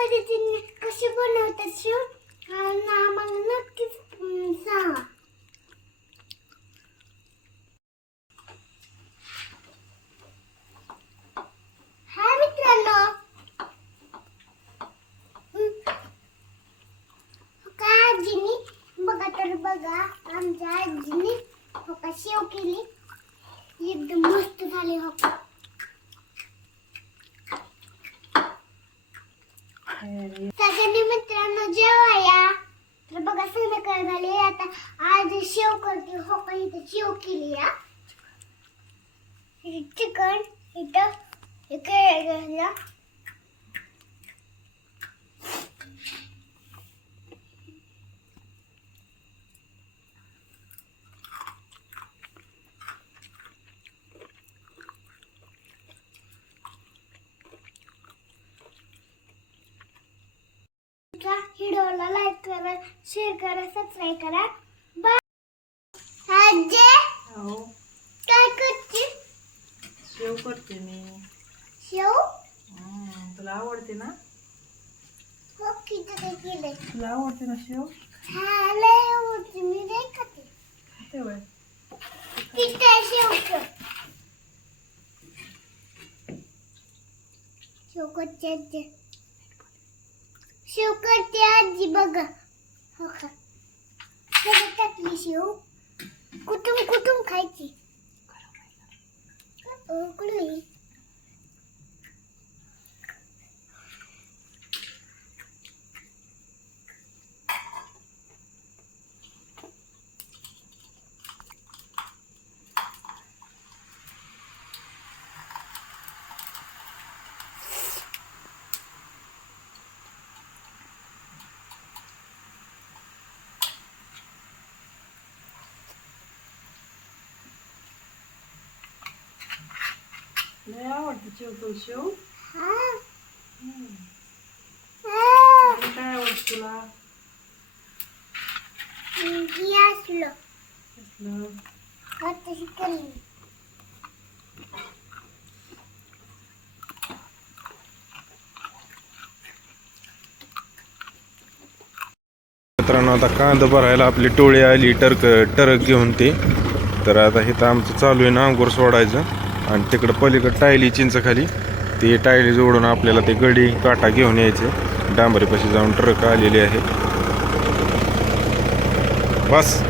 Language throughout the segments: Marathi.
पद्धतीने कशी बनवतात शिव? आणि आम्हाला नक्कीच सांगा. हाय मित्रांनो. हो हम्म. आजीनी? बघा तर बघा आमच्या आजीनी हो का शेव केली. एकदम मस्त झाले हो का. सगळ्यांनी मित्रांनो जेवाया. तर बघा संध्याकाळ झाली आता आज शेव करते. हो का इथं शेव केली या चिकन इथं इकडे घातलं. का व्हिडिओला लाईक करा शेअर करा सबस्क्राईब करा. बाय आजे हो. काय करते? शेव करते मी. शेव? हम्म, तुला आवडते ना? हो किती काय केलंय? तुला आवडते ना शेव? हा लय आवडते मी नाही खाते. किती आहे शेव कर? शेव करते आजी. शेव करते आजी बघा. हो का? सगळं टाकली शेव. कुठून कुठून खायची? कुठली लय आवडते शेव शेव? हा. हा काय आवडतं तुला? ही मित्रांनो आता कांदा भरायला आपली टोळी आली टर्क टरक घेऊन ते. तर आता इथं आमचं चालू आहे नांगोर सोडायचं. आणि तिकडं पलीकडं टायली चिंच खाली. ते टायली जोडून आपल्याला ते गडी काटा घेऊन यायचे. डांबरीपाशी जाऊन ट्रक आलेली आहे. बस.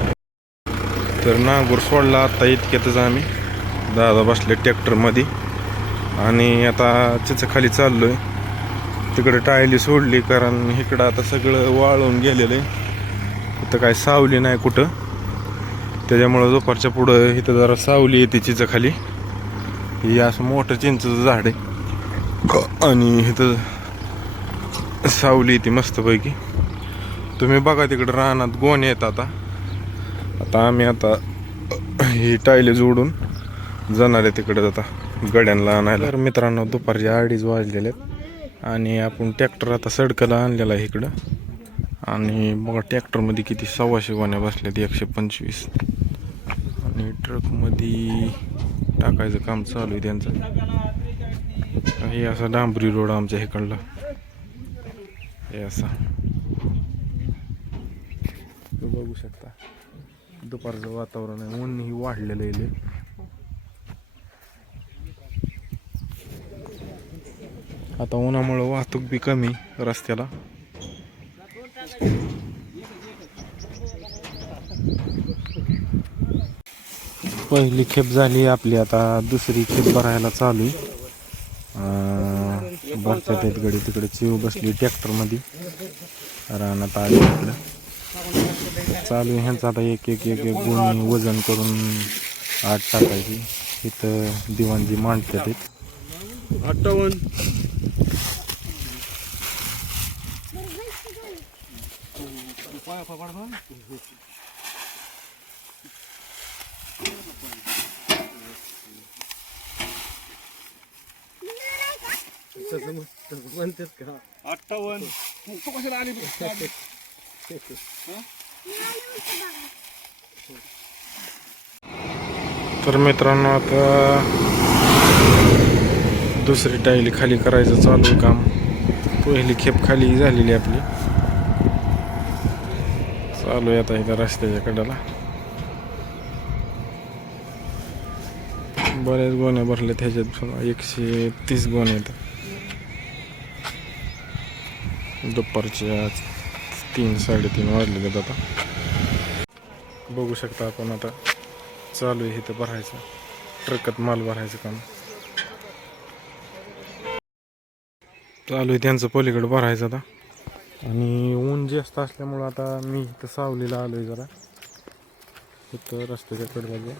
तर नागूर सोडला आता इतक्यातच आम्ही. दादा बसले ट्रॅक्टरमध्ये आणि आता चिंच खाली चाललो आहे तिकडे टायली सोडली कारण इकडं आता सगळं वाळून गेलेलं आहे. इथं काय सावली नाही कुठं. त्याच्यामुळं दुपारच्या पुढं इथं जरा सावली येते चिंच खाली. हे असं मोठं चिंचचं झाड आहे. आणि इथं सावली येते मस्तपैकी. तुम्ही बघा तिकडं रानात गोण येत आता. आता आम्ही आता ही टायले जोडून जाणार आहे तिकडे आता गड्यांना आणायला. तर मित्रांनो दुपारचे अडीच वाजलेले आहेत. आणि आपण ट्रॅक्टर आता सडकला आणलेला आहे इकडं. आणि बघा ट्रॅक्टरमध्ये किती सव्वाशे गोण्या बसल्यात एकशे पंचवीस. आणि ट्रकमध्ये टाकायचं काम चालू आहे त्यांचं. हे असा डांबरी रोड आमच्या इकडला. हे असा. तुम्ही बघू शकता. दुपारचं वातावरण आहे. ऊनही वाढलेलं आहे आता उन्हामुळं वाहतूक बी कमी रस्त्याला. पहिली खेप झाली आपली आता दुसरी खेप भरायला चालू आहे. अं, आहेत गडी तिकडे चिव बसली ट्रॅक्टरमध्ये रानात आली आपलं चालू आहे ह्यांचं आता एक एक एक एक गुण वजन करून आठ टाकायची. इथं दिवाणजी मांडतात आहेत तर मित्रांनो आता दुसरी टायली खाली करायचं चालू आहे काम. पहिली खेप खाली झालेली आपली. चालू आहे आता इथं रस्त्याच्या कडेला. बऱ्याच गोण्या भरल्या त्याच्यात एकशे तीस गोण्या येतात दुपारचे आज तीन साडेतीन वाजलेले आहेत आता. बघू शकता आपण आता चालू आहे इथं भरायचं. ट्रकात माल भरायचं काम. चालू आहे त्यांचं पलीकडे भरायचं आता. आणि ऊन जास्त असल्यामुळं आता मी इथं सावलीला आलो आहे जरा. इथं रस्त्याच्या कडबाजू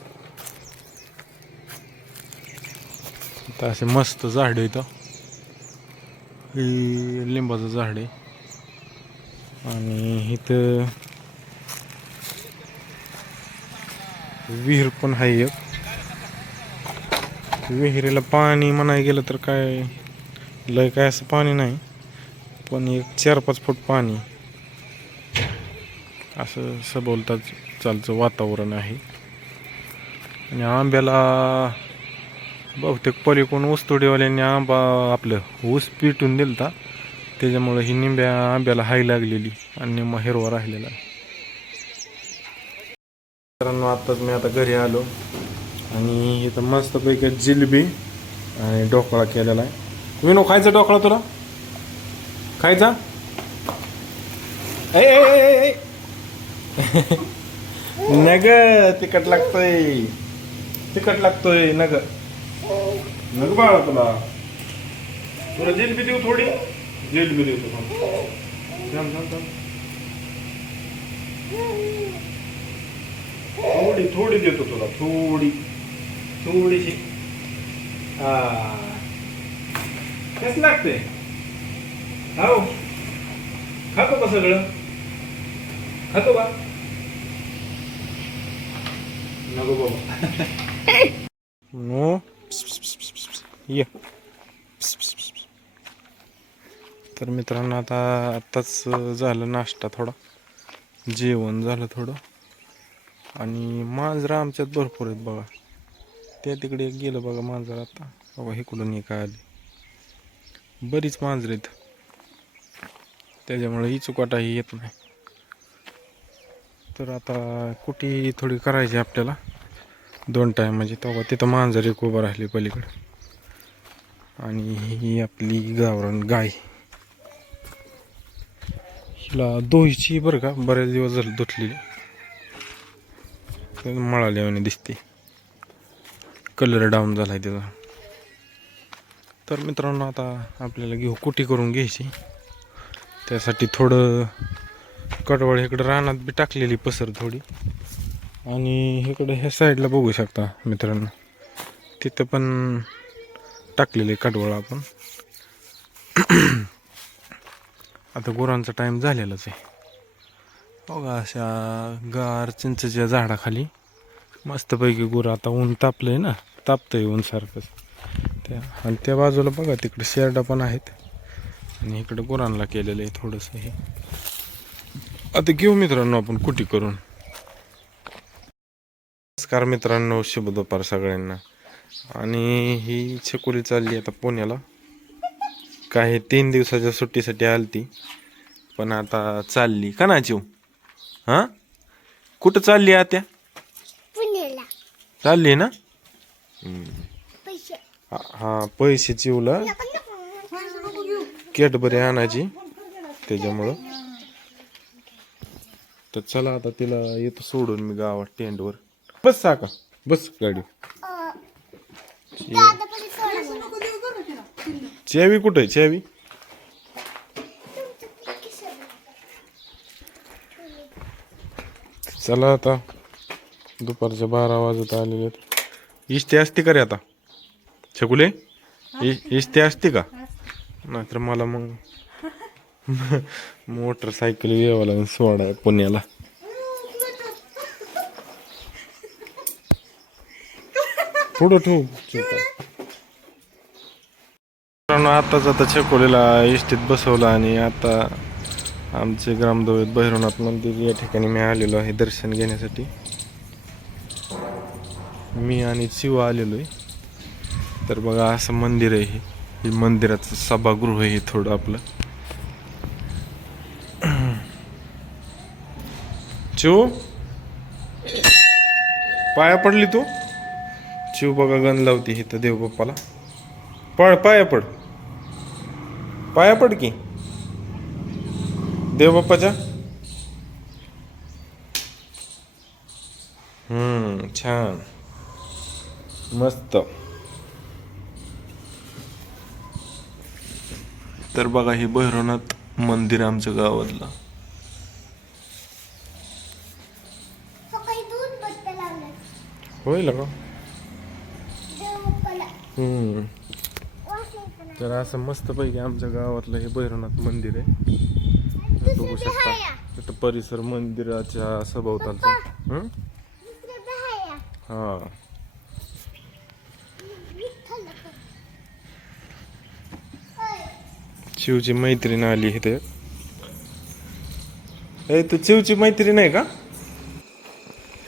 आता असे मस्त झाड आहे इथं लिंबाचं झाड आहे. आणि इथं विहीर पण आहे एक. विहिरीला पाणी म्हणाय गेलं तर काय लय काय असं पाणी नाही पण एक चार पाच फूट पाणी. असं सभोवतात चालचं वातावरण आहे. आणि आंब्याला बहुतेक पलीकडून ऊसतोडीवाल्यांनी आंबा आपलं ऊस पिटून दिलता. त्याच्यामुळं ही निंब्या आंब्याला हाय लागलेली आणि निम्मा हिरवा राहिलेला. मित्रांनो आत्ताच मी आता घरी आलो आणि इथं मस्तपैकी जिलेबी आणि ढोकळा केलेला आहे. विनो खायचा ढोकळा तुला? खायचा? ए, नग तिखट लागतोय. तिकट लागतोय नग. नग बाळा तुला. तुला जिलेबी देऊ थोडी? जिलेबी देऊ तुला थांब, थांब, थांब. थोडी थोडी देतो तुला थोडी थोडीशी कस लागते हो खातो का सगळं खातो का नको बाबा ये तर मित्रांनो आता आत्ताच झालं नाश्ता थोडा. जेवण झालं थोडं. आणि मांजरं आमच्यात भरपूर आहेत बघा. त्या तिकडे एक गेलं बघा मांजर आता. बघा इकडून एक आली. बरीच मांजरं आहेत. त्याच्यामुळे ही चुकाटाही येत नाही. तर आता कुटी थोडी करायची आपल्याला? दोन टाईम म्हणजे तेव्हा तिथं मांजर एक उभं राहिली पलीकडे. आणि ही आपली गावरान गाय. हिला दोहीची बरं का बरेच दिवस झाले धुतलेली तर मळाल्यावाने दिसते. कलर डाऊन झाला आहे त्याचा तर मित्रांनो आता आपल्याला घेऊ कुटी करून घ्यायची. त्यासाठी थोडं कडवळ इकडं रानात बी टाकलेली पसर थोडी. आणि इकडं ह्या साईडला बघू शकता मित्रांनो. तिथं पण टाकलेले कडवळ आपण. आता गुरांचा टाईम झालेलाच आहे. बघा अशा गार चिंचच्या झाडाखाली मस्तपैकी गुरं आता ऊन तापलंय ना तापतंय ऊन सारखंच त्या आणि त्या बाजूला बघा तिकडे शेरडा पण आहेत. आणि इकडे गुरांना केलेलं आहे थोडंसं हे. आता घेऊ मित्रांनो आपण कुटी करून. नमस्कार मित्रांनो शुभ दुपार सगळ्यांना. आणि ही छकुली चालली आता पुण्याला. काही तीन दिवसाच्या सुट्टीसाठी आलती. पण आता चालली. का ना चिव हां? कुठं चालली आत्या? पुण्याला. चालली ना? पैसे. हा- हा पैसे चिवला कॅडबरी आणायची. त्याच्यामुळं. तर चला आता तिला येतो सोडून मी गावात टेंटवर बस साका. बस गाडी चावी कुठे आहे? चावी? चला आता. दुपारच्या बारा वाजत आलेले आहेत. इष्टी असते का रे आता? छकुले? इ- इष्टी असते का? नाहीतर मला मग मोटरसायकल यावं लागेल सोडा पुण्याला. थोडं ठेवू. मित्रांनो आताच आता छकोलीला इष्टीत बसवलं आणि आता आमचे ग्रामदैवत भैरवनाथ मंदिर या ठिकाणी मी आलेलो आहे दर्शन घेण्यासाठी. मी आणि शिव आलेलो आहे. तर बघा असं मंदिर आहे हे. मंदिराचं सभागृह आहे थोडं आपलं. शिव? पाया पडली तू? चिव बघा गण लावती इथं देव बाप्पाला पड पाया पड. पाया पड की. देव बाप्पाच्या हम्म छान. मस्त. तर बघा हे भैरवनाथ मंदिर आमच्या गावातलं. होईल का देवबाप्पाला हम्म वासले पण आहे. तर असं मस्तपैकी आमच्या गावातलं हे भैरवनाथ मंदिर आहे. बघू शकता. इथं परिसर मंदिराच्या सभोवतालचा. हं? चिवची मैत्रीण आली इथे. ए तू चिवची मैत्रीण आहे का?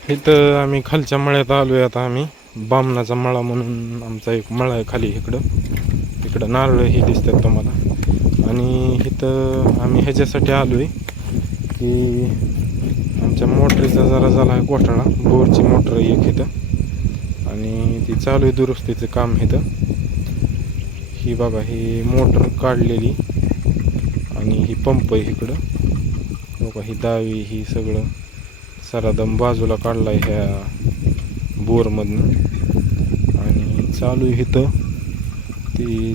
इथं आम्ही खालच्या मळ्यात आलोय आता आम्ही. बामणाचा मळा म्हणून आमचा एक मळा आहे खाली इकडं. इकडं नारळ हे दिसतात तुम्हाला. आणि इथं आम्ही ह्याच्यासाठी आलो आहे की आमच्या मोटरीचा जरा झाला आहे घोटाळा. बोरची मोटर आहे एक इथं. आणि ती चालू आहे दुरुस्तीचं काम इथं. ही बघा ही मोटर काढलेली. आणि ही पंप आहे इकडं. बघा ही दावी ही सगळं. सरादम बाजूला काढला आहे ह्या बोरमधनं. आणि चालू इथं. ती